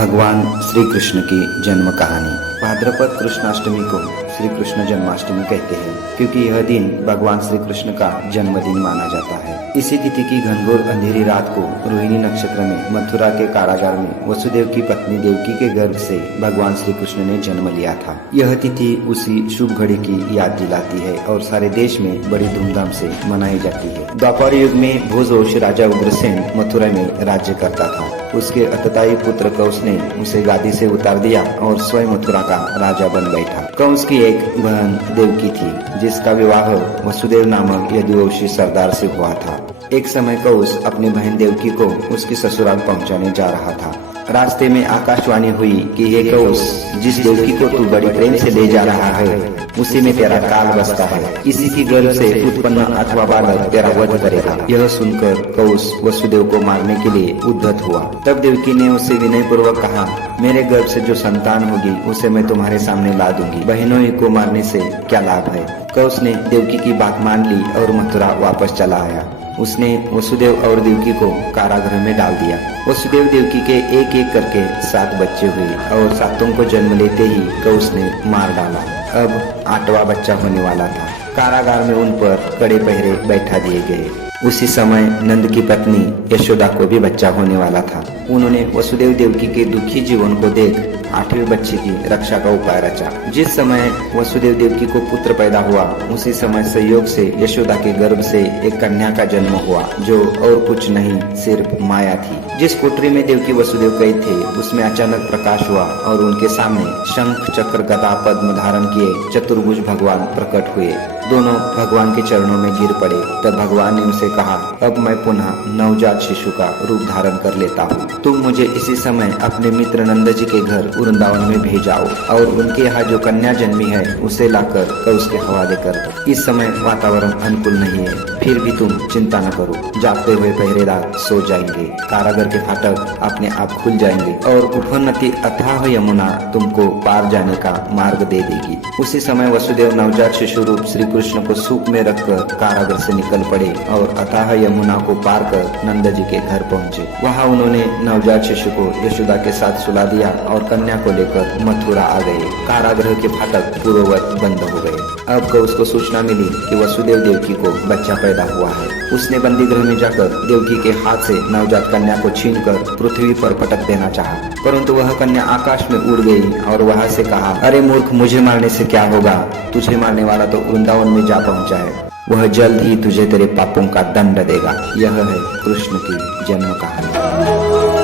भगवान श्री कृष्ण की जन्म कहानी। भाद्रपद कृष्णाष्टमी को श्री कृष्ण जन्माष्टमी कहते हैं क्योंकि यह दिन भगवान श्री कृष्ण का जन्मदिन माना जाता है। इसी तिथि की घनघोर अंधेरी रात को रोहिणी नक्षत्र में मथुरा के कारागार में वसुदेव की पत्नी देवकी के गर्भ से भगवान श्री कृष्ण ने जन्म लिया था। यह तिथि उसी शुभ घड़ी की याद दिलाती है और सारे देश में बड़ी धूमधाम से मनाई जाती है। द्वापर युग में भोजवंश राजा उग्रसेन मथुरा में राज्य करता था। उसके अतताई पुत्र कंस ने उसे गादी से उतार दिया और स्वयं मथुरा का राजा बन बैठा। कंस की एक बहन देवकी थी जिसका विवाह वसुदेव नामक यदुवंशी सरदार से हुआ था। एक समय कंस अपनी बहन देवकी को उसकी ससुराल पहुंचाने जा रहा था। रास्ते में आकाशवाणी हुई कि हे कंस, जिस देवकी को तू बड़ी प्रेम से ले जा रहा है उसी में तेरा काल बसता है। इसी की गर्भ से उत्पन्न अथवा बालक तेरा वध करेगा। यह सुनकर कंस वसुदेव को मारने के लिए उद्यत हुआ। तब देवकी ने उससे विनय पूर्वक कहा, मेरे गर्भ से जो संतान होगी उसे मैं तुम्हारे सामने ला दूंगी। बहनों ही को मारने से क्या लाभ है। कंस ने देवकी की बात मान ली और मथुरा वापस चला आया। उसने वसुदेव और देवकी को कारागृह में डाल दिया। वसुदेव देवकी के एक एक करके 7 बच्चे हुए और 7 को जन्म लेते ही कंस ने मार डाला। अब 8वां बच्चा होने वाला था। कारागार में उन पर कड़े पहरे बैठा दिए गए। उसी समय नंद की पत्नी यशोदा को भी बच्चा होने वाला था। उन्होंने वसुदेव देवकी के दुखी जीवन को देख 8वें बच्चे की रक्षा का उपाय रचा। जिस समय वसुदेव देवकी को पुत्र पैदा हुआ उसी समय संयोग से यशोदा के गर्भ से एक कन्या का जन्म हुआ जो और कुछ नहीं सिर्फ माया थी। जिस कोठरी में देवकी वसुदेव गए थे उसमें अचानक प्रकाश हुआ और उनके सामने शंख चक्र गदा पद्म धारण किए चतुर्भुज भगवान प्रकट हुए। दोनों भगवान के चरणों में गिर पड़े। तब भगवान ने उनसे कहा, अब मैं पुनः नवजात शिशु का रूप धारण कर लेता हूँ। तुम मुझे इसी समय अपने मित्र नंद जी के घर वृंदावन में भेजाओ और उनके यहाँ जो कन्या जन्मी है उसे लाकर कंस के हवाले कर दो। इस समय वातावरण अनुकूल नहीं है, फिर भी तुम चिंता न करो। जागते हुए पहरेदार सो जाएंगे, कारागार के फाटक अपने आप खुल जाएंगे और उफनती अथाह यमुना तुमको पार जाने का मार्ग दे देगी। उसी समय वसुदेव नवजात शिशु रूप श्री कृष्ण को सूप में रखकर कारागार से निकल पड़े और अथाह यमुना को पार कर नंद जी के घर पहुँचे। वहाँ उन्होंने नवजात शिशु को यशोदा के साथ सुला दिया और कन्या को लेकर मथुरा आ गए। कारागृह के फाटक पूर्ववत बंद हो गए। अब कंस को सूचना मिली कि वसुदेव देवकी को बच्चा पैदा हुआ है। उसने बंदी गृह में जाकर देवकी के हाथ से नवजात कन्या को छीनकर पृथ्वी पर पटक देना चाहा, परंतु वह कन्या आकाश में उड़ गई और वहां से कहा, अरे मूर्ख, मुझे मारने से क्या होगा। तुझे मारने वाला तो वृंदावन में जा पहुंचा है। वह जल्द ही तुझे तेरे पापों का दंड देगा। यह है कृष्ण की जन्म कहानी।